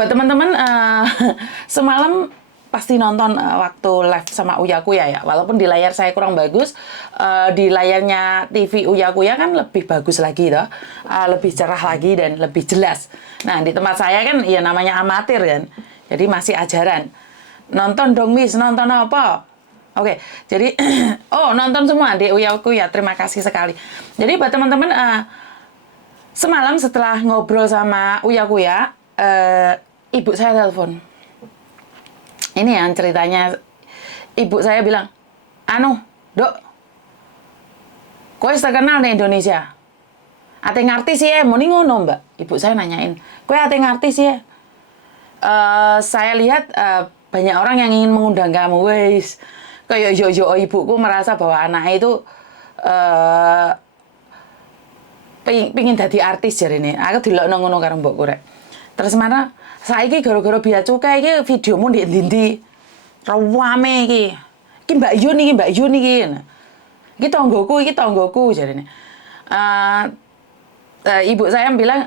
buat teman-teman semalam pasti nonton waktu live sama Uya Kuya ya. Walaupun di layar saya kurang bagus, di layarnya TV Uya Kuya kan lebih bagus lagi toh. Lebih cerah lagi dan lebih jelas. Nah, di tempat saya kan ya namanya amatir kan. Jadi masih ajaran. Nonton dong Miss, nonton apa? Oke, jadi oh nonton semua di Uya Kuya. Terima kasih sekali. Jadi buat teman-teman semalam setelah ngobrol sama Uya Kuya, ibu saya telepon. Ini yang ceritanya, ibu saya bilang, Dok, kowe terkenal di Indonesia. Ate ngartis ya, muni ngono mbak. Ibu saya nanyain, kowe ate ngartis ya? Saya lihat banyak orang yang ingin mengundang kamu, wes. Kayak yo ibuku merasa bahwa anaknya itu pingin jadi artis jadi ini. Aku dilokno ngono karo mbokku rek. Terus mana? Saiki gara-gara biaya cukai iki videomu ndek ndi-ndi. Rame iki. Iki Mbak Yun iki. Iki tanggoku jarine. Ibu saya bilang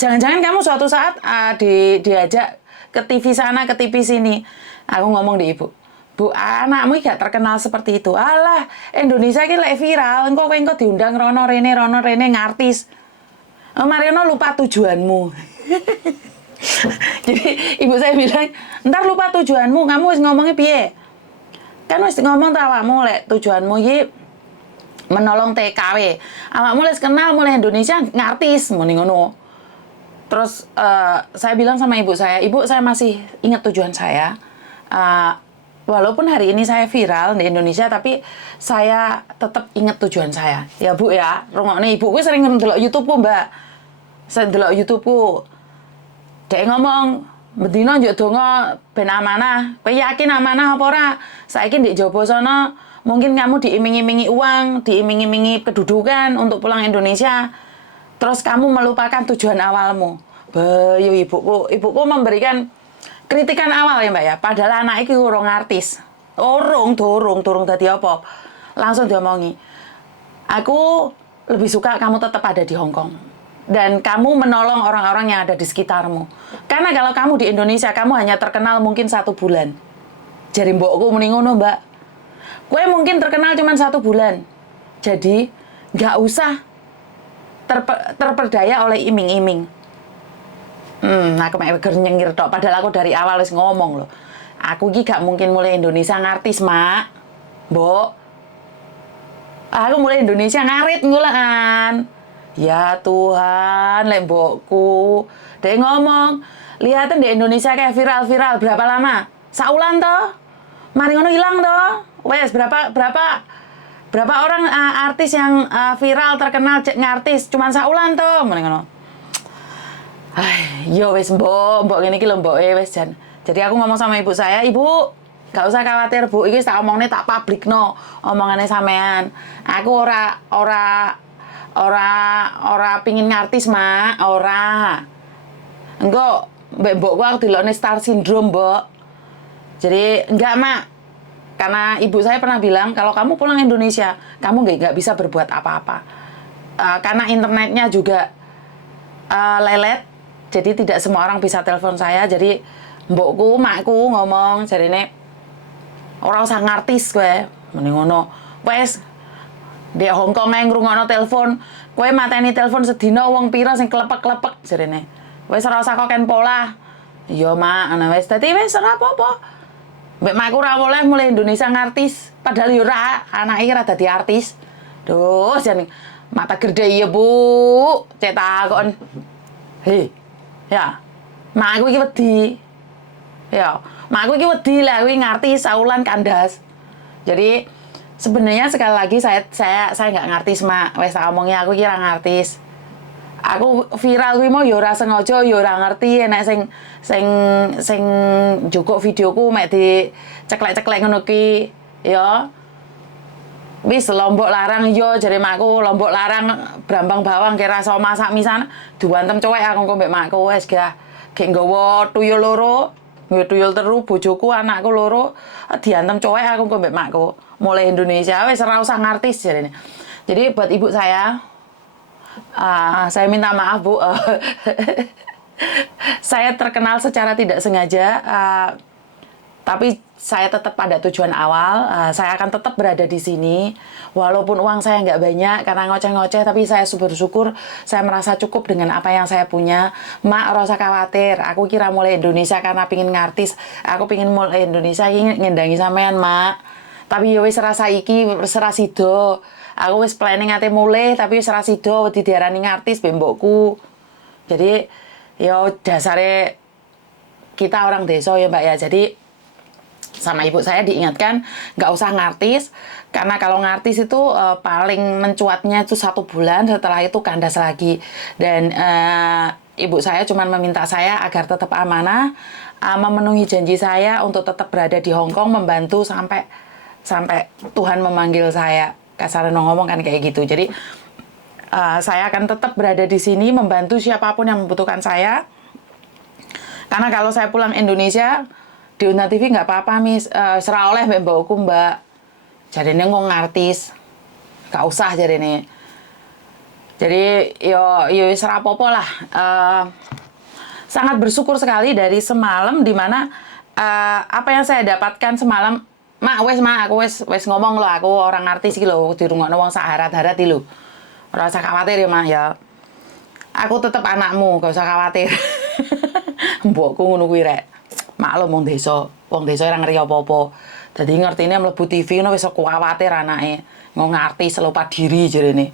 jangan-jangan kamu suatu saat diajak ke TV sana, ke TV sini. Aku ngomong di ibu. Bu, anakmu gak terkenal seperti itu. Alah, Indonesia ini lek viral, engko diundang rono rene ngartis. Mariono lupa tujuanmu. Jadi ibu saya bilang, ntar lupa tujuanmu, kamu wis ngomongnya piye? Kan wis ngomong ta awakmu lek tujuanmu iki menolong TKW. Awakmu wis kenal mulai Indonesia ngartis muni ngono. Terus saya bilang sama ibu saya masih ingat tujuan saya. Walaupun hari ini saya viral di Indonesia, tapi saya tetap ingat tujuan saya. Ya Bu ya, rungokne ibuku sering ndelok YouTube-ku, Mbak. Saya ndelok YouTube-ku. Dek ngomong, "Bedino njuk donga ben amanah." Kowe yakin amanah apa ora? Saiki ndek jaba sono, mungkin kamu diiming-imingi uang, diiming-imingi kedudukan untuk pulang Indonesia. Terus kamu melupakan tujuan awalmu. Bayu ibuku memberikan kritikan awal ya Mbak ya, padahal anak iki urung artis. Durung dadi apa. Langsung diomongi. Aku lebih suka kamu tetap ada di Hong Kong. Dan kamu menolong orang-orang yang ada di sekitarmu. Karena kalau kamu di Indonesia, kamu hanya terkenal mungkin 1 bulan. Jari mbokku muni ngono Mbak. Kue mungkin terkenal cuma 1 bulan. Jadi, nggak usah terperdaya oleh iming-iming. Aku mek nyengir tok padahal aku dari awal wis ngomong loh. Aku iki gak mungkin mulai Indonesia ngartis, Mak. Mbok. Aku mulai Indonesia ngarit ngulaan. Ya Tuhan, lek mbokku. Dek ngomong, lihatin di Indonesia kayak viral-viral berapa lama? Saulan toh? Mari ngono hilang toh? Wes berapa orang artis yang viral terkenal ngartis cuman saulan toh? Mari ngono. Yo wes mbok ngene iki lho mbok wes jan. Jadi aku ngomong sama ibu saya, "Ibu, gak usah khawatir, Bu. Iki tak omongne tak publikno omongane sampean. Aku ora pingin ngartis, Mak. Ora. Engko mbokku aku dilokne star syndrome, Mbok. Jadi enggak, Mak. Karena ibu saya pernah bilang, kalau kamu pulang Indonesia, kamu nggak bisa berbuat apa-apa. Karena internetnya juga lelet, jadi tidak semua orang bisa telepon saya. Jadi mbokku, makku ngomong, jadi ini orang usah ngartis kowe, mending ngono. Wes di Hong Kong ae ngrungokno telepon, kowe mateni telepon sedina wong pira sing klepek-klepek jarene. Wes ora usah koken pola. Iya, Mak, ana wes dadi wes ora apa-apa. Mbak makku ora oleh mulai Indonesia ngartis, padahal yo ora, anake ora dadi artis. Duh, jan mata gede ya, Bu. Cetak kon. Hei. Ya. Makku iki wedi. Ya, makku iki wedi lah kuwi ngartis saulan kandas. Jadi sebenarnya sekali lagi saya nggak ngartis, Mak. Wes tak omongi aku kira ngartis. Aku viral kuwi mau ya ora sengaja, ya ora ngerti nek sing njukuk videoku mek di ceklek-ceklek ngono ki, ya. Wis lombok larang yo jare makku, lombok larang brambang bawang kira iso masak misan, diwantem cuek aku mbek makku wis gak nggawa tuyul loro, nggawa tuyul teru bojoku, anakku loro, diantem cuek aku mbek makku. Mulai Indonesia wis ora usah ngartis jarene. Jadi buat ibu saya minta maaf Bu, Saya terkenal secara tidak sengaja, tapi saya tetap pada tujuan awal. Saya akan tetap berada di sini, walaupun uang saya nggak banyak karena ngoceh-ngoceh, tapi saya bersyukur, saya merasa cukup dengan apa yang saya punya. Mak, rasa khawatir, aku kira mulai Indonesia karena pingin ngartis, aku pingin mulai Indonesia ingin ngendangi sampean, Mak. Tapi ya wis rasa iki, serasido. Aku wis planning ate mulai, tapi wis serasido, diarani ngartis bembokku. Jadi, yo dasare kita orang desa ya Mbak ya, jadi sama ibu saya diingatkan nggak usah ngartis, karena kalau ngartis itu paling mencuatnya itu 1 bulan, setelah itu kandas lagi. Dan ibu saya cuma meminta saya agar tetap amanah, memenuhi janji saya untuk tetap berada di Hong Kong, membantu sampai Tuhan memanggil saya, kasarnya ngomong kan kayak gitu. Jadi saya akan tetap berada di sini membantu siapapun yang membutuhkan saya. Karena kalau saya pulang Indonesia, diundang TV nggak apa-apa, Miss. Serah oleh mbak mbakku, Mbak. Jadi ini ngomong artis, nggak usah jadi ini. Jadi yo serah popo lah. Sangat bersyukur sekali dari semalam, dimana apa yang saya dapatkan semalam. Mak, aku wes ngomong loh, aku orang artis gitu loh, di rumah wong saharat-harat loh. Rasa khawatir ya, Mak ya. Aku tetap anakmu, gak usah khawatir. Mbokku ngono kuwi rek. Maklum wong desa ora ngerti apa-apa. Dadi ngertine mlebu TV ngono wis kuwatir anake. Ngomong artis lupa diri jarene.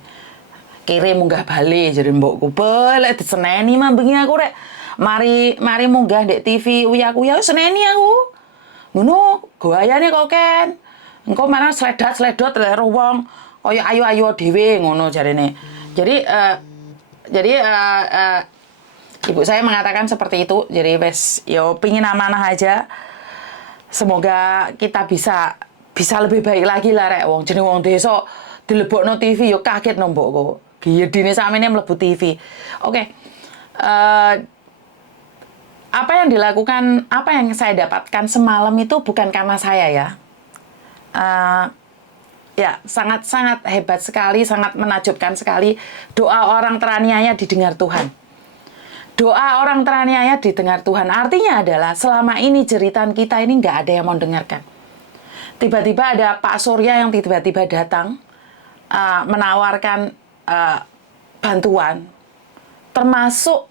Kire munggah bali jare mbokku. Belek diseneni mah bengi aku rek. Mari munggah ndek TV uya-uya seneni aku. Ngono, gayane kok Ken. Engko mana sledat-sledot lek wong kaya ayu-ayu dhewe ngono jarene. Jadi ibu saya mengatakan seperti itu. Jadi wes yo pingin amanah aja. Semoga kita bisa lebih baik lagi lah rek wong jeneng wong desa dilebokno TV yo kaget no mbokku. Giyedine samene mlebu TV. Oke. Apa yang dilakukan, apa yang saya dapatkan semalam itu bukan karena saya ya. Ya, sangat-sangat hebat sekali, sangat menakjubkan sekali. Doa orang teraniaya didengar Tuhan. Doa orang teraniaya didengar Tuhan. Artinya adalah selama ini jeritan kita ini nggak ada yang mau dengarkan. Tiba-tiba ada Pak Surya yang tiba-tiba datang menawarkan bantuan, termasuk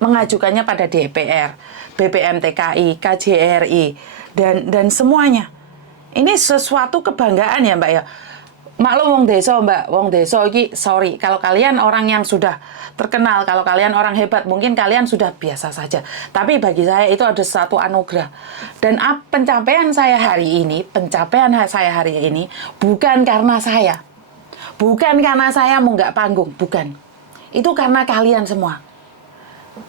mengajukannya pada DPR, BPM TKI, KJRI, dan semuanya. Ini sesuatu kebanggaan ya Mbak ya. Maklum wong desa Mbak, wong desa iki sorry, kalau kalian orang yang sudah terkenal, kalau kalian orang hebat, mungkin kalian sudah biasa saja. Tapi bagi saya itu ada satu anugerah. Dan pencapaian saya hari ini bukan karena saya. Bukan karena saya mau nggak panggung, bukan. Itu karena kalian semua.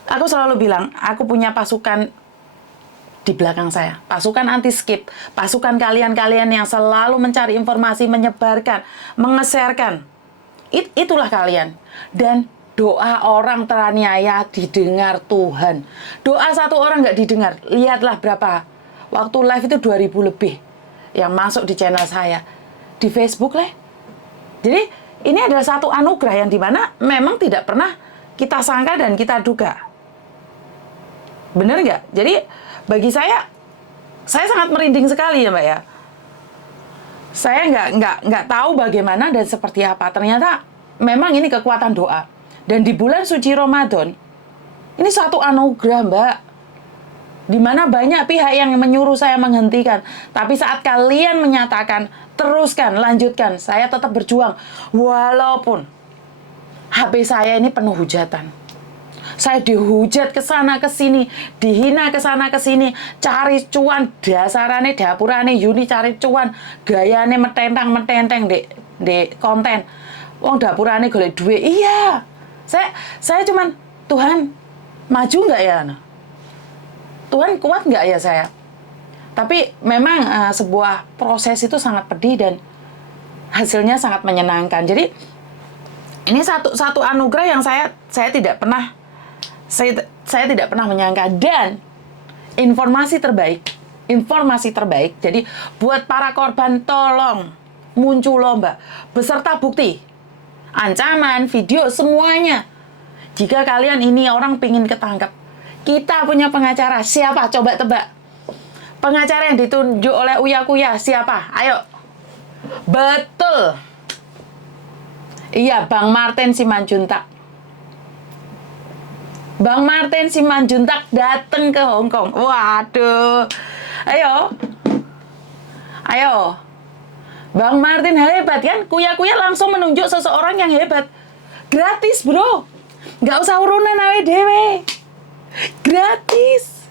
Aku selalu bilang, aku punya pasukan di belakang saya, pasukan anti-skip, pasukan kalian-kalian yang selalu mencari informasi, menyebarkan, mengeserkan. Itulah kalian. Dan doa orang teraniaya didengar Tuhan. Doa satu orang nggak didengar. Lihatlah berapa. Waktu live itu 2000 lebih yang masuk di channel saya. Di Facebook lah. Jadi ini adalah satu anugerah yang dimana memang tidak pernah kita sangka dan kita duga. Bener nggak? Jadi bagi saya sangat merinding sekali ya Mbak ya. Saya nggak tahu bagaimana dan seperti apa. Ternyata memang ini kekuatan doa. Dan di bulan suci Ramadan, ini satu anugerah Mbak. Di mana banyak pihak yang menyuruh saya menghentikan. Tapi saat kalian menyatakan, teruskan, lanjutkan, saya tetap berjuang. Walaupun HP saya ini penuh hujatan. Saya dihujat ke sana ke sini, dihina ke sana ke sini, cari cuan, dasarane dapurane Yuni cari cuan, gayane metentang-metenteng di konten. Wong dapurane golek duit. Iya. Saya cuman Tuhan maju nggak ya? Tuhan kuat nggak ya saya? Tapi memang sebuah proses itu sangat pedih dan hasilnya sangat menyenangkan. Jadi ini satu anugerah yang saya tidak pernah menyangka. Dan informasi terbaik. Jadi buat para korban tolong muncul Mbak beserta bukti, ancaman, video semuanya. Jika kalian ini orang pingin ketangkep, kita punya pengacara. Siapa? Coba tebak. Pengacara yang ditunjuk oleh Uya Kuya siapa? Ayo. Betul. Iya, Bang Martin Simanjuntak. Bang Martin Simanjuntak datang ke Hong Kong. Waduh. Ayo. Ayo. Bang Martin hebat kan? Kuya-kuya langsung menunjuk seseorang yang hebat. Gratis, bro. Nggak usah urunan awe dewe. Gratis.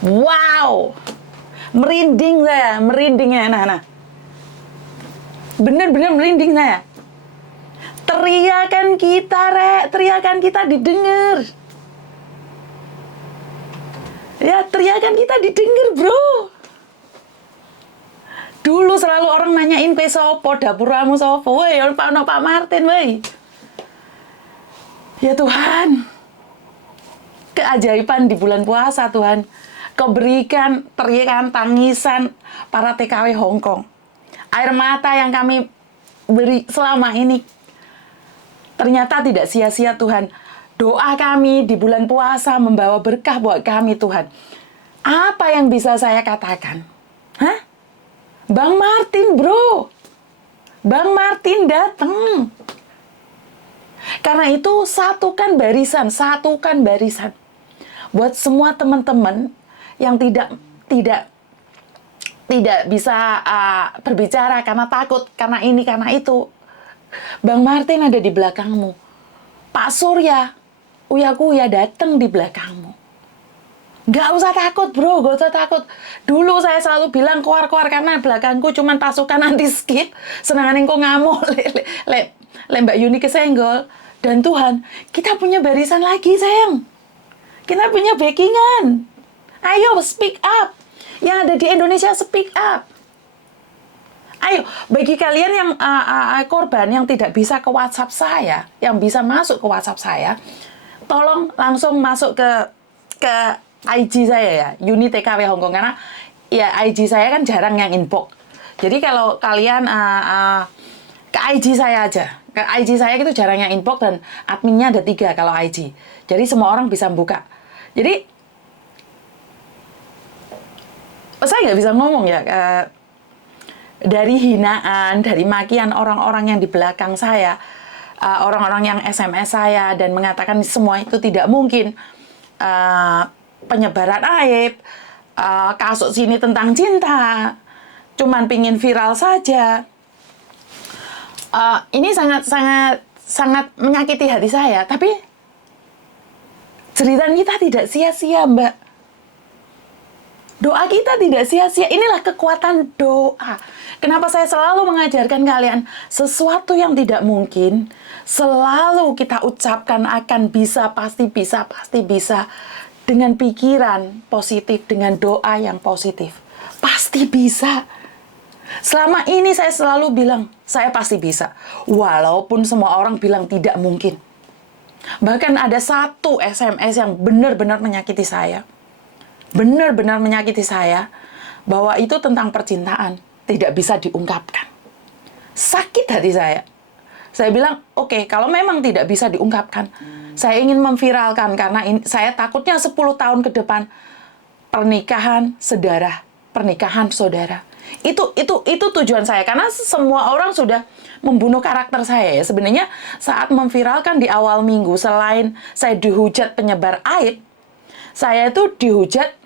Wow. Merinding saya. Merinding ya, nah. Bener-bener merinding saya. Teriakan kita, Rek. Teriakan kita didengar. Ya, teriakan kita didengar, bro. Dulu selalu orang nanyain pe sopo, dapuramu sopo. Woi, Pak Martin, woi. Ya Tuhan. Keajaiban di bulan puasa, Tuhan. Kau berikan teriakan, tangisan para TKW Hong Kong. Air mata yang kami beri selama ini ternyata tidak sia-sia, Tuhan. Doa kami di bulan puasa membawa berkah buat kami, Tuhan. Apa yang bisa saya katakan? Hah? Bang Martin, bro. Bang Martin datang. Karena itu satukan barisan. Buat semua teman-teman yang tidak bisa berbicara karena takut, karena ini, karena itu. Bang Martin ada di belakangmu. Pak Surya, Uya Kuya datang di belakangmu. Gak usah takut, bro, gak usah takut. Dulu saya selalu bilang keluar-keluar karena belakangku cuma pasukan anti skip. Senangan engkau ngamuk, le Mbak Yuni kesenggol. Dan Tuhan, kita punya barisan lagi, sayang. Kita punya backingan. Ayo, speak up. Yang ada di Indonesia, speak up. Ayo, bagi kalian yang korban yang tidak bisa ke WhatsApp saya, yang bisa masuk ke WhatsApp saya, tolong langsung masuk ke IG saya ya, Yuni TKW Hong Kong, karena ya IG saya kan jarang yang inbox. Jadi kalau kalian ke IG saya aja, ke IG saya itu jarang yang inbox dan adminnya ada 3 kalau IG. Jadi semua orang bisa buka. Jadi saya nggak bisa ngomong ya. Dari hinaan, dari makian orang-orang yang di belakang saya, orang-orang yang SMS saya dan mengatakan semua itu tidak mungkin, penyebaran aib, kasus ini tentang cinta, cuman pingin viral saja. Ini sangat menyakiti hati saya, tapi cerita kita tidak sia-sia, Mbak. Doa kita tidak sia-sia. Inilah kekuatan doa. Kenapa saya selalu mengajarkan kalian sesuatu yang tidak mungkin selalu kita ucapkan akan bisa, pasti bisa, pasti bisa, dengan pikiran positif, dengan doa yang positif. Pasti bisa. Selama ini saya selalu bilang, saya pasti bisa. Walaupun semua orang bilang tidak mungkin. Bahkan ada satu SMS yang benar-benar menyakiti saya. Benar-benar menyakiti saya, bahwa itu tentang percintaan, tidak bisa diungkapkan. Sakit hati saya. Saya bilang, oke, kalau memang tidak bisa diungkapkan, saya ingin memviralkan karena saya takutnya 10 tahun ke depan pernikahan saudara. Itu tujuan saya, karena semua orang sudah membunuh karakter saya ya. Sebenarnya saat memviralkan di awal minggu, selain saya dihujat penyebar aib, saya itu dihujat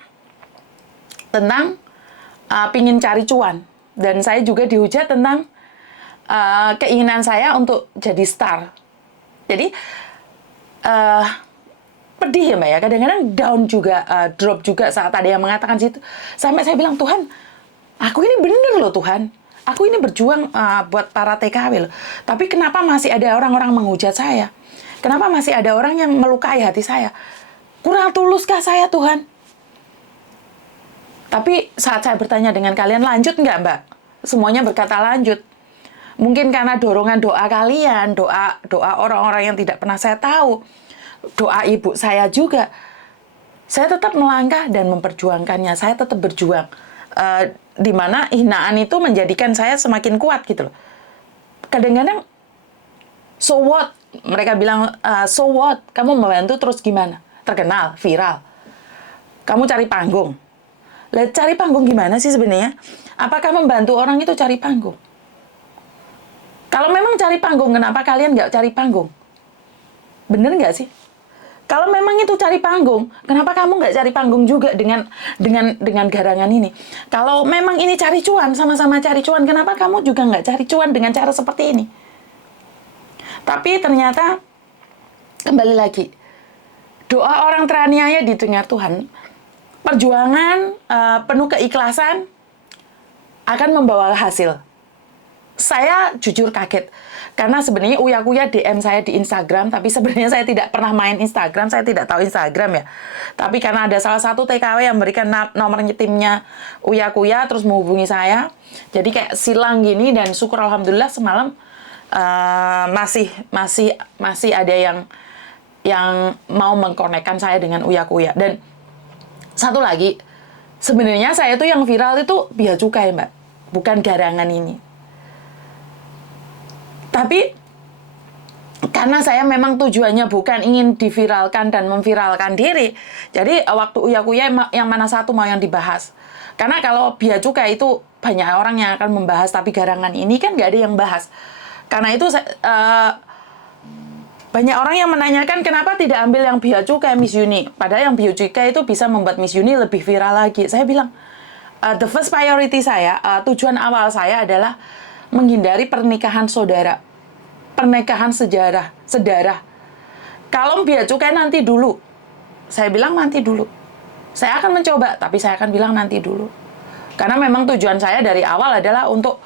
tentang pingin cari cuan. Dan saya juga dihujat tentang keinginan saya untuk jadi star. Jadi, pedih ya Mbak ya. Kadang-kadang down juga, drop juga saat ada yang mengatakan situ. Sampai saya bilang, Tuhan, aku ini bener loh Tuhan. Aku ini berjuang buat para TKW loh. Tapi kenapa masih ada orang-orang menghujat saya? Kenapa masih ada orang yang melukai hati saya? Kurang tuluskah saya Tuhan? Tapi saat saya bertanya dengan kalian, lanjut nggak Mbak? Semuanya berkata lanjut. Mungkin karena dorongan doa kalian, doa orang-orang yang tidak pernah saya tahu, doa ibu saya juga. Saya tetap melangkah dan memperjuangkannya. Saya tetap berjuang. Di mana hinaan itu menjadikan saya semakin kuat gitu loh. Kadang-kadang, so what? mereka bilang, so what? Kamu membantu terus gimana? Terkenal, viral. Kamu cari panggung. Lah, cari panggung gimana sih sebenarnya? Apakah membantu orang itu cari panggung? Kalau memang cari panggung, kenapa kalian nggak cari panggung? Bener nggak sih? Kalau memang itu cari panggung, kenapa kamu nggak cari panggung juga dengan garangan ini? Kalau memang ini cari cuan, sama-sama cari cuan, kenapa kamu juga nggak cari cuan dengan cara seperti ini? Tapi ternyata, kembali lagi, doa orang teraniaya didengar Tuhan. Perjuangan penuh keikhlasan akan membawa hasil. Saya jujur kaget. Karena sebenarnya Uya-Kuya DM saya di Instagram, tapi sebenarnya saya tidak pernah main Instagram, saya tidak tahu Instagram ya. Tapi karena ada salah satu TKW yang memberikan nomor timnya Uya-Kuya, terus menghubungi saya. Jadi kayak silang gini, dan syukur alhamdulillah semalam masih ada yang mau mengkonekkan saya dengan Uya-Kuya. Dan satu lagi, sebenarnya saya itu yang viral itu bea cukai, Mbak, bukan garangan ini. Tapi karena saya memang tujuannya bukan ingin diviralkan dan memviralkan diri, jadi waktu Uya-Kuya yang mana satu mau yang dibahas. Karena kalau bea cukai itu banyak orang yang akan membahas, tapi garangan ini kan nggak ada yang bahas. Karena itu banyak orang yang menanyakan kenapa tidak ambil yang bea cukai Miss Uni, padahal yang bea cukai itu bisa membuat Miss Uni lebih viral lagi. Saya bilang, the first priority saya, tujuan awal saya adalah menghindari pernikahan saudara, pernikahan sedarah. Kalau bea cukai nanti dulu, saya bilang nanti dulu. Saya akan mencoba, tapi saya akan bilang nanti dulu. Karena memang tujuan saya dari awal adalah untuk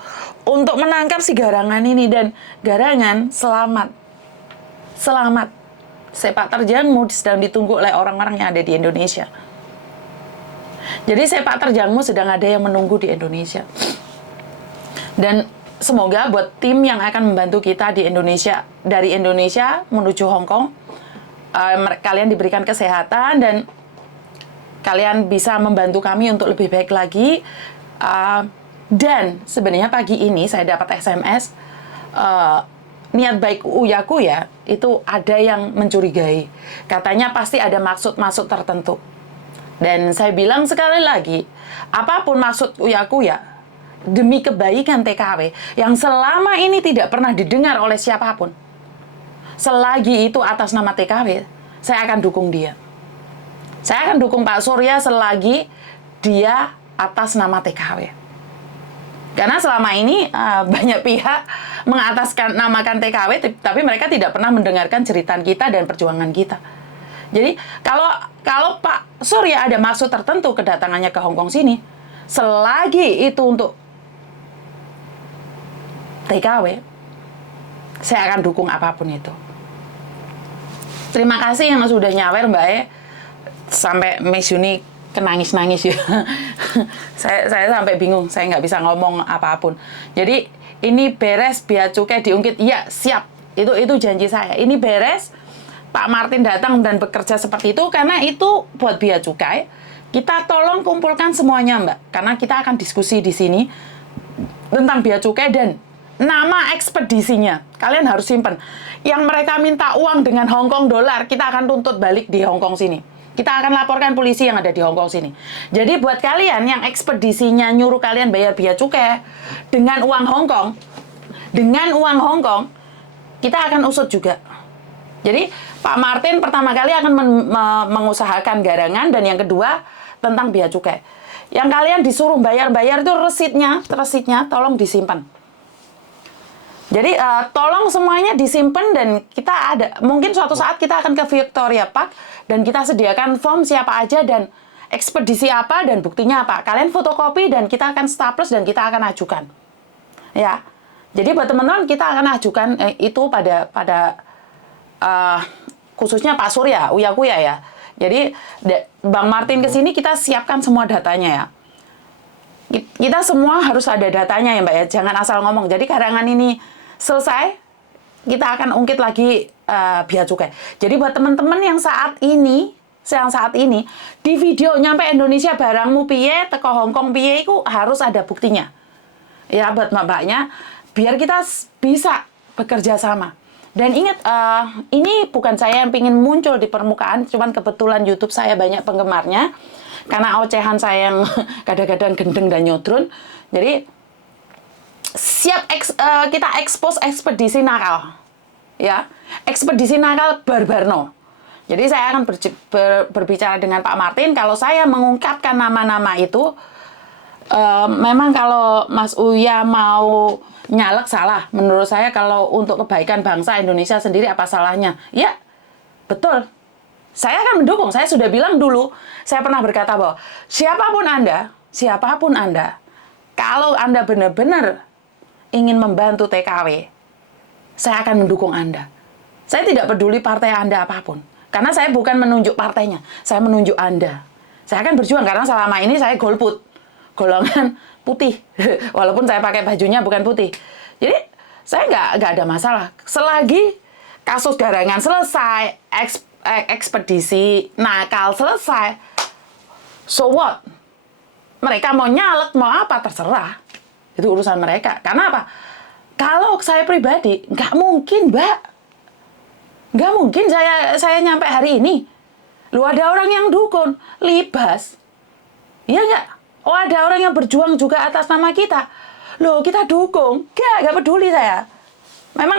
menangkap si garangan ini, dan garangan selamat. Sepak terjangmu sedang ditunggu oleh orang-orang yang ada di Indonesia. Jadi sepak terjangmu sedang ada yang menunggu di Indonesia. Dan semoga buat tim yang akan membantu kita di Indonesia, dari Indonesia menuju Hong Kong, kalian diberikan kesehatan dan kalian bisa membantu kami untuk lebih baik lagi. Dan sebenarnya pagi ini saya dapat SMS, niat baik Uya-Kuya itu ada yang mencurigai. Katanya pasti ada maksud-maksud tertentu. Dan saya bilang sekali lagi, apapun maksud Uya-Kuya, demi kebaikan TKW yang selama ini tidak pernah didengar oleh siapapun, selagi itu atas nama TKW, saya akan dukung dia. Saya akan dukung Pak Surya selagi dia atas nama TKW. Karena selama ini banyak pihak mengatasnamakan TKW, tapi mereka tidak pernah mendengarkan jeritan kita dan perjuangan kita. Jadi kalau Pak Surya ada maksud tertentu kedatangannya ke Hong Kong sini, selagi itu untuk TKW, saya akan dukung apapun itu. Terima kasih yang sudah nyawer, Mbak E. Sampai Miss Uni nangis-nangis ya. saya sampai bingung, saya nggak bisa ngomong apapun. Jadi ini beres, bea cukai diungkit. Iya, siap. Itu janji saya. Ini beres. Pak Martin datang dan bekerja seperti itu karena itu buat bea cukai. Kita tolong kumpulkan semuanya, Mbak. Karena kita akan diskusi di sini tentang bea cukai dan nama ekspedisinya. Kalian harus simpen. Yang mereka minta uang dengan Hong Kong dolar, kita akan tuntut balik di Hong Kong sini. Kita akan laporkan polisi yang ada di Hong Kong sini. Jadi buat kalian yang ekspedisinya nyuruh kalian bayar bea cukai dengan uang Hong Kong, kita akan usut juga. Jadi Pak Martin pertama kali akan mengusahakan garangan, dan yang kedua tentang bea cukai. Yang kalian disuruh bayar itu resitnya tolong disimpan. Jadi tolong semuanya disimpan, dan kita mungkin suatu saat kita akan ke Victoria Park dan kita sediakan form siapa aja dan ekspedisi apa dan buktinya apa. Kalian fotokopi dan kita akan staples dan kita akan ajukan. Ya. Jadi buat teman-teman kita akan ajukan itu pada khususnya Pak Surya, Uya-Kuya ya. Jadi Bang Martin ke sini kita siapkan semua datanya ya. Kita semua harus ada datanya ya, Mbak ya. Jangan asal ngomong. Jadi karangan ini selesai, kita akan ungkit lagi bea cukai. Jadi buat teman-teman yang saat ini di video nyampe Indonesia barangmu piye, teko Hong Kong piye, itu harus ada buktinya. Ya buat mbak-mbaknya, biar kita bisa bekerja sama. Dan ingat, ini bukan saya yang ingin muncul di permukaan, cuman kebetulan YouTube saya banyak penggemarnya, karena ocehan saya yang kadang-kadang gendeng dan nyodron. Jadi, kita expose ekspedisi nakal. Ya, ekspedisi nakal Barbarno. Jadi saya akan berbicara dengan Pak Martin, kalau saya mengungkapkan nama-nama itu, memang kalau Mas Uya mau nyalek salah. Menurut saya kalau untuk kebaikan bangsa Indonesia sendiri apa salahnya? Ya, betul. Saya akan mendukung. Saya sudah bilang dulu, saya pernah berkata bahwa siapapun Anda, kalau Anda benar-benar ingin membantu TKW, saya akan mendukung Anda. Saya tidak peduli partai Anda apapun. Karena saya bukan menunjuk partainya, saya menunjuk Anda. Saya akan berjuang karena selama ini saya golput. Golongan putih, walaupun saya pakai bajunya bukan putih. Jadi saya nggak ada masalah. Selagi kasus Garangan selesai, ekspedisi nakal selesai, so what? Mereka mau nyalek, mau apa, terserah. Itu urusan mereka. Karena apa? Kalau saya pribadi, nggak mungkin, Mbak. Nggak mungkin saya nyampe hari ini. Lu ada orang yang dukun, libas. Iya nggak? Oh, ada orang yang berjuang juga atas nama kita. Loh, kita dukung. Nggak peduli saya.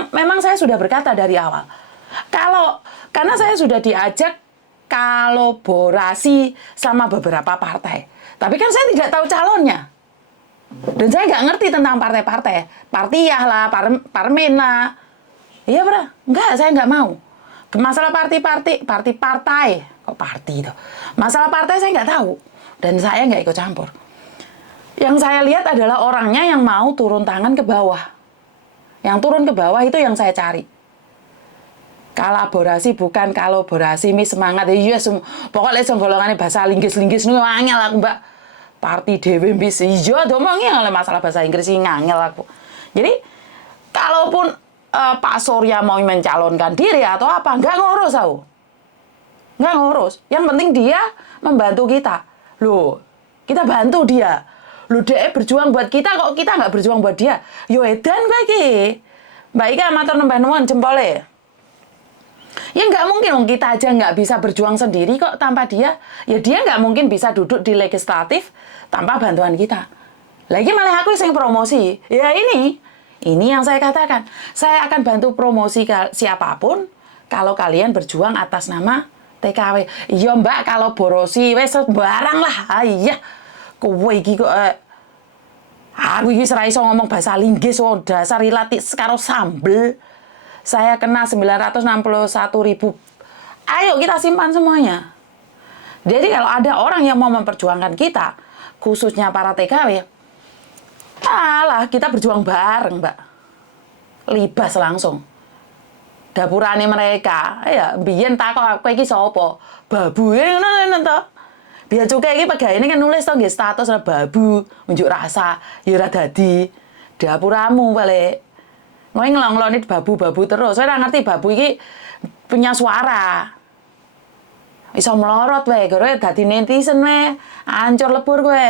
Memang saya sudah berkata dari awal. Karena saya sudah diajak kolaborasi sama beberapa partai. Tapi kan saya tidak tahu calonnya. Dan saya nggak ngerti tentang partai-partai. Partiyah lah, Parmen lah. Iya, Bro. Nggak, saya nggak mau. Masalah partai. Kok partai itu? Masalah partai saya nggak tahu. Dan saya nggak ikut campur. Yang saya lihat adalah orangnya yang mau turun tangan ke bawah. Yang turun ke bawah itu yang saya cari. Kolaborasi bukan kolaborasi, semangat. Yes, pokoknya golongannya bahasa linggis-linggis ini angel aku, Mbak. Parti dewe bis. Iya, domongnya oleh masalah bahasa Inggris ini angel aku. Jadi, kalaupun Pak Surya mau mencalonkan diri atau apa, nggak ngurus aku. Nggak ngurus. Yang penting dia membantu kita. Loh, kita bantu dia. Loh, dia berjuang buat kita, kok kita nggak berjuang buat dia? Yo edan bagi. Mbak Ika matur nembah nuwun jempole. Ya nggak mungkin, kita aja nggak bisa berjuang sendiri kok tanpa dia. Ya dia nggak mungkin bisa duduk di legislatif tanpa bantuan kita. Lagi malah aku yang promosi. Ya ini yang saya katakan. Saya akan bantu promosi siapapun kalau kalian berjuang atas nama TKW. Iya Mbak, kalau borosi wes barang lah. Iya. Kowe iki kok aku iki ora iso ngomong bahasa linggis, dasar ilatik karo sambel. Saya kena 961.000. Ayo kita simpan semuanya. Jadi kalau ada orang yang mau memperjuangkan kita, khususnya para TKW, kita berjuang bareng, Mbak. Libas langsung. Dapurane mereka, ya biyen takok kowe iki sapa? Babu ngono to. Biar cukai iki pegawai kan nulis to nggih status babu, unjuk rasa, ya ora dadi. Dapuramu balik. Kowe ngelong-ngeloni babu-babu terus. Saya ora ngerti babu iki punya suara. Iso melorot wae, kowe dadi netizen wae, ancur lebur kowe.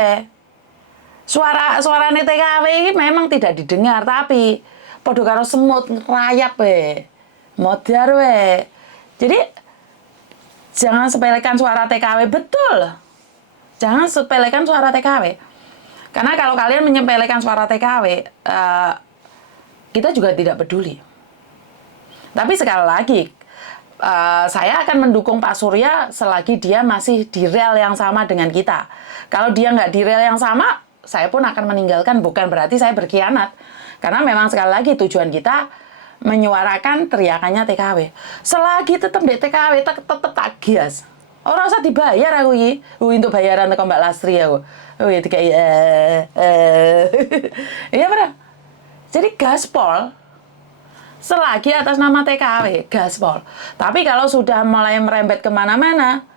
Suarane TKW ini memang tidak didengar, tapi padha karo semut ngerayap wae. Modar wae. Jadi jangan sepelekan suara TKW, betul. Jangan sepelekan suara TKW. Karena kalau kalian menyepelekan suara TKW, kita juga tidak peduli. Tapi sekali lagi, saya akan mendukung Pak Surya selagi dia masih di rel yang sama dengan kita. Kalau dia nggak di rel yang sama, saya pun akan meninggalkan. Bukan berarti saya berkhianat. Karena memang sekali lagi tujuan kita menyuarakan teriakannya TKW. Selagi tetap di TKW, tetap tak gias. Orang usah dibayar aku ini. Untuk bayaran ke Mbak Lastri aku. Ya kayak iya benar. Jadi gaspol. Selagi atas nama TKW, gaspol. Tapi kalau sudah mulai merembet kemana-mana,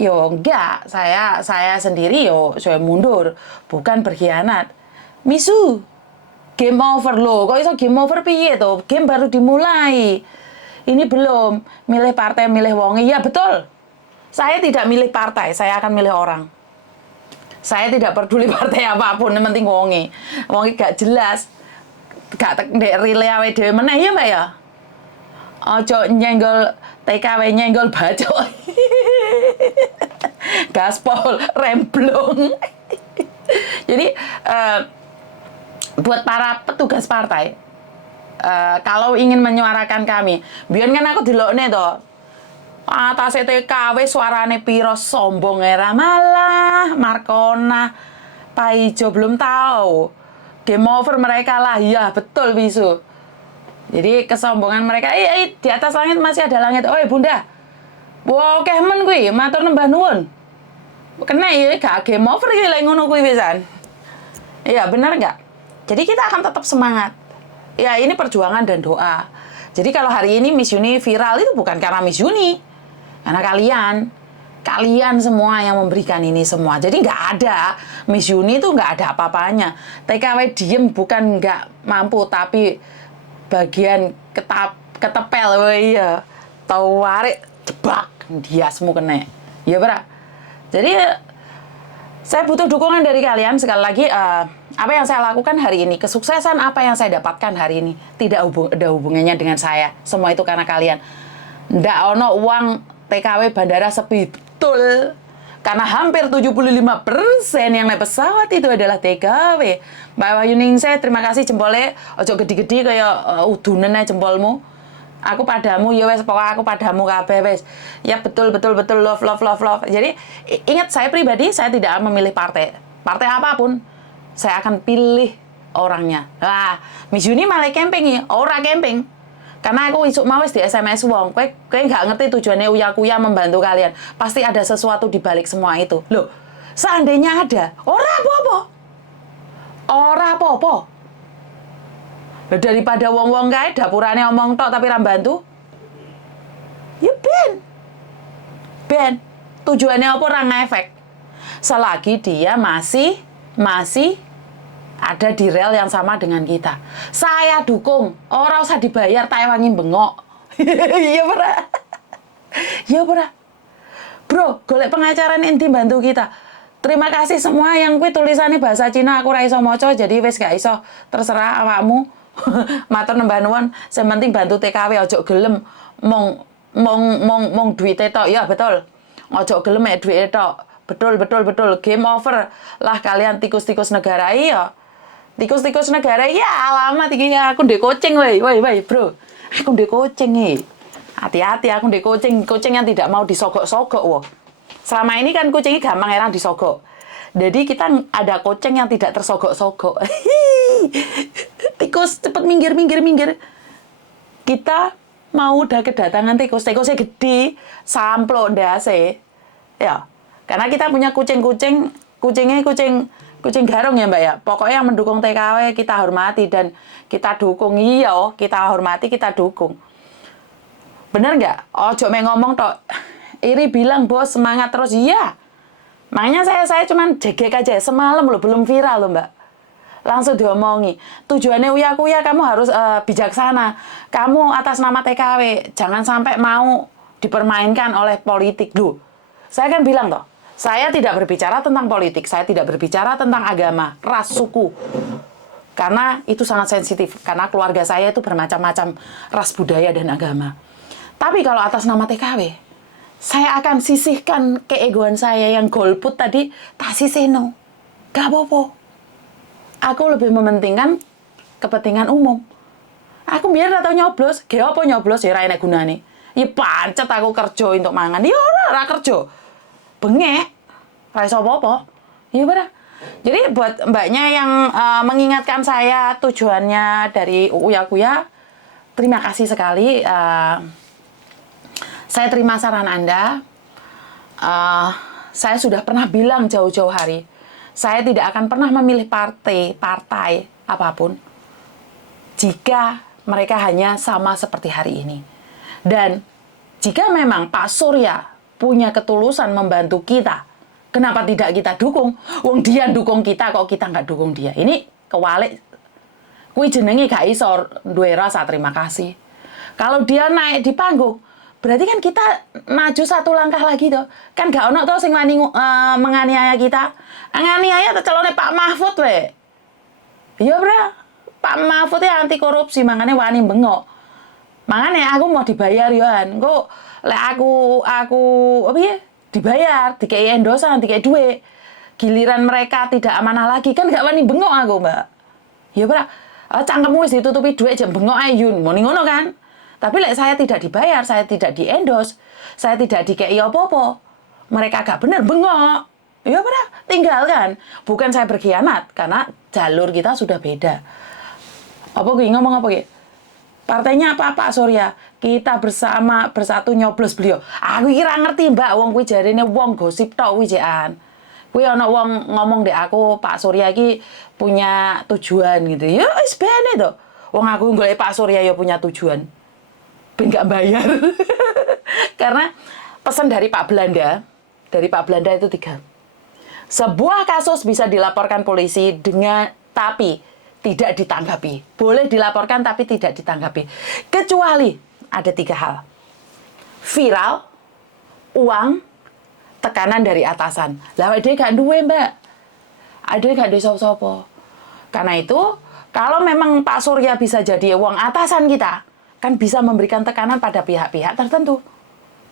yo enggak. Saya sendiri saya mundur. Bukan berkhianat. Misu. Game over loh. Kok iso game over piye tuh? Game baru dimulai. Ini belum. Milih partai, milih wong. Iya betul. Saya tidak milih partai, saya akan milih orang. Saya tidak peduli partai apapun, yang penting wongi gak jelas. Gak ndek rile awe dhewe meneh ya Mbak ya. ojo nyenggol TKW, nyenggol bacok. Gaspol, remblong. Jadi buat para petugas partai, kalau ingin menyuarakan kami, biar kan aku dilokne toh. Atas TKW suarane piro sombong era malah Markona Pak Ijo belum tahu game over mereka lah, ya betul Bisu. Jadi kesombongan mereka, di atas langit masih ada langit. Oi bunda, wow kemen kuwi matur nembah nuwun. Kena ya gak game over iki lek ngono kuwi pisan. Iya benar nggak? Jadi kita akan tetap semangat. Ya ini perjuangan dan doa. Jadi kalau hari ini Miss Yuni viral itu bukan karena Miss Yuni, karena kalian semua yang memberikan ini semua. Jadi nggak ada Miss Yuni itu nggak ada apa-apanya. TKW diem bukan nggak mampu, tapi bagian ketepel, iya, tahu warik jebak dia semua kena, ya berak. Jadi saya butuh dukungan dari kalian sekali lagi. Apa yang saya lakukan hari ini, kesuksesan apa yang saya dapatkan hari ini tidak ada hubungannya dengan saya. Semua itu karena kalian. Ndak ono uang TKW bandara sepi betul. Karena hampir 75% yang naik pesawat itu adalah TKW. Mbak Wahyuningsih, terima kasih jempolnya. Ojo gede-gede kayak udunan aja jempolmu. Aku padamu, ya wes pokoknya aku padamu kabeh wes. Ya betul love. Jadi ingat, saya pribadi saya tidak memilih partai apapun. Saya akan pilih orangnya. Lah, Miss Yuni malah camping ya, ora camping. Karena aku isuk mau wis di SMS wong, kowe nggak ngerti tujuannya uya-kuya membantu kalian. Pasti ada sesuatu di balik semua itu. Loh, seandainya ada, ora apa-apa. Daripada wong-wong kae dapurane omong tok tapi ra bantu. Ya ben. Tujuannya apa ora ngefek. Selagi dia masih ada di rel yang sama dengan kita. Saya dukung. Orang usah dibayar, tak wangi bengok. Iya berat. Bro, golek pengacara inti bantu kita. Terima kasih semua yang kuwi tulisannya bahasa Cina aku ra iso maca, jadi wis gak iso, terserah awakmu. Matur nembah nuwun, sing penting bantu TKW, ojo gelem mong duwite tok. Ya betul. Ojo gelem mek duwite tok. Betul. Game over lah kalian tikus-tikus negara. Iya. Tikus-tikus negara, ya alamat iki aku ndek kucing woi bro. Aku ndek kucing iki. Hati-hati, aku ndek kucing yang tidak mau disogok-sogok woh. Selama ini kan kucingnya gampang erang disogok. Jadi kita ada kucing yang tidak tersogok-sogok. Tikus cepet minggir. Kita mau udah kedatangan tikusnya gede, samplok ndase. Ya. Karena kita punya kucingnya kucing garong ya Mbak ya. Pokoknya yang mendukung TKW kita hormati dan kita dukung. Iya, kita hormati, kita dukung. Bener nggak? Ojo ngomong tok. Iri bilang bos semangat terus. Iya. Makanya saya cuman jegek aja. Semalam loh belum viral loh Mbak. Langsung diomongi. Tujuannya uya-kuya kamu harus bijaksana. Kamu atas nama TKW jangan sampai mau dipermainkan oleh politik. Duh. Saya kan bilang toh. Saya tidak berbicara tentang politik, saya tidak berbicara tentang agama, ras, suku. Karena itu sangat sensitif, karena keluarga saya itu bermacam-macam ras, budaya, dan agama. Tapi kalau atas nama TKW, saya akan sisihkan keegoan saya yang golput tadi, tak sisihno. Gak apa-apa. Aku lebih mementingkan kepentingan umum. Aku biar atau nyoblos, gak apa nyoblos, ya enak gunane. Ya pancet aku kerja untuk mangan, ya ora kerja. Bengek, ra iso apa-apa. Iya bener. Jadi buat mbaknya yang mengingatkan saya tujuannya dari Uya-Kuya, terima kasih sekali. Saya terima saran Anda. Saya sudah pernah bilang jauh-jauh hari, saya tidak akan pernah memilih partai apapun jika mereka hanya sama seperti hari ini. Dan jika memang Pak Surya punya ketulusan membantu kita, kenapa tidak kita dukung? Wong dia dukung kita, kok kita nggak dukung dia? Ini kewalik. Kui jenenge gak iso duwe rasa terima kasih. Kalau dia naik di panggung, berarti kan kita maju satu langkah lagi toh. Kan gak ono toh sing wani menganiaya kita. Nganiaya calone Pak Mahfud we. Iya, Bro. Pak Mahfud ya anti korupsi, makanya wani bengok. Makanya aku mau dibayar Yohan. Engko lek aku apa ya? Dibayar, dikei endosan, dikei duit. Giliran mereka tidak amanah lagi kan gak wani bengok aku, Mbak. Ya ora, cangkemmu wis ditutupi duit jam bengok ayun, muni ngono kan. Tapi lek saya tidak dibayar, saya tidak diendos, saya tidak dikei apa-apa. Mereka gak bener bengok. Ya ora, tinggalkan. Bukan saya berkhianat karena jalur kita sudah beda. Apa gue ngomong apa gue? Partainya apa Pak Surya? Kita bersama bersatu nyoblos beliau. Aku kira ngerti Mbak, wong kuwi jarine wong gosip tok kuwi jekan. Kuwi ana wong ngomong dek aku Pak Surya iki punya tujuan gitu. Ya wis bene to. Wong aku golek Pak Surya ya punya tujuan. Ben gak bayar. Karena pesan dari Pak Belanda itu 3. Sebuah kasus bisa dilaporkan polisi tapi tidak ditanggapi. Boleh dilaporkan tapi tidak ditanggapi. Kecuali ada 3 hal. Viral, uang, tekanan dari atasan. Lah dia gak duwe, Mbak. Ada gak duwe sapa-sapa. Karena itu, kalau memang Pak Surya bisa jadi uang atasan kita, kan bisa memberikan tekanan pada pihak-pihak tertentu.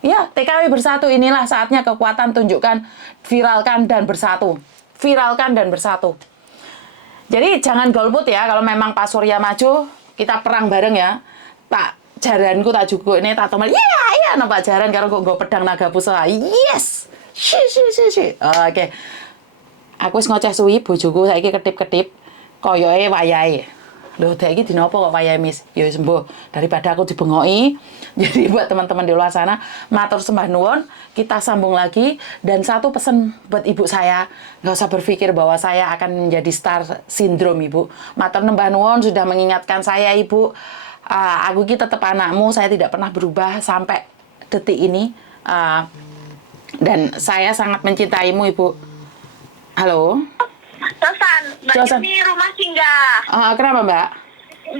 Ya, TKW bersatu, inilah saatnya kekuatan tunjukkan, viralkan dan bersatu. Viralkan dan bersatu. Jadi jangan golput ya, kalau memang Pak Surya maju, kita perang bareng ya. Pak Jaranku tak juga ini tak teman. Iya, no Pak Jaran karo gue pedang naga pusaka. Yes. Oke. Aku wis ngoceh suwi bojoku saiki ketip-ketip koyoke wayahe. Loh, dek iki dina apa kok wayahe Mis? Ya wis mbuh, daripada aku dibengoki. Jadi buat teman-teman di luar sana, matur sembah nuwun, kita sambung lagi. Dan satu pesan buat ibu saya, nggak usah berpikir bahwa saya akan menjadi star syndrome, Ibu. Matur sembah nuwun sudah mengingatkan saya, Ibu. Aku ini tetap anakmu, saya tidak pernah berubah sampai detik ini. Dan saya sangat mencintaimu, Ibu. Halo? Tosan, Mbak Yuni rumah singgah. Kenapa, Mbak?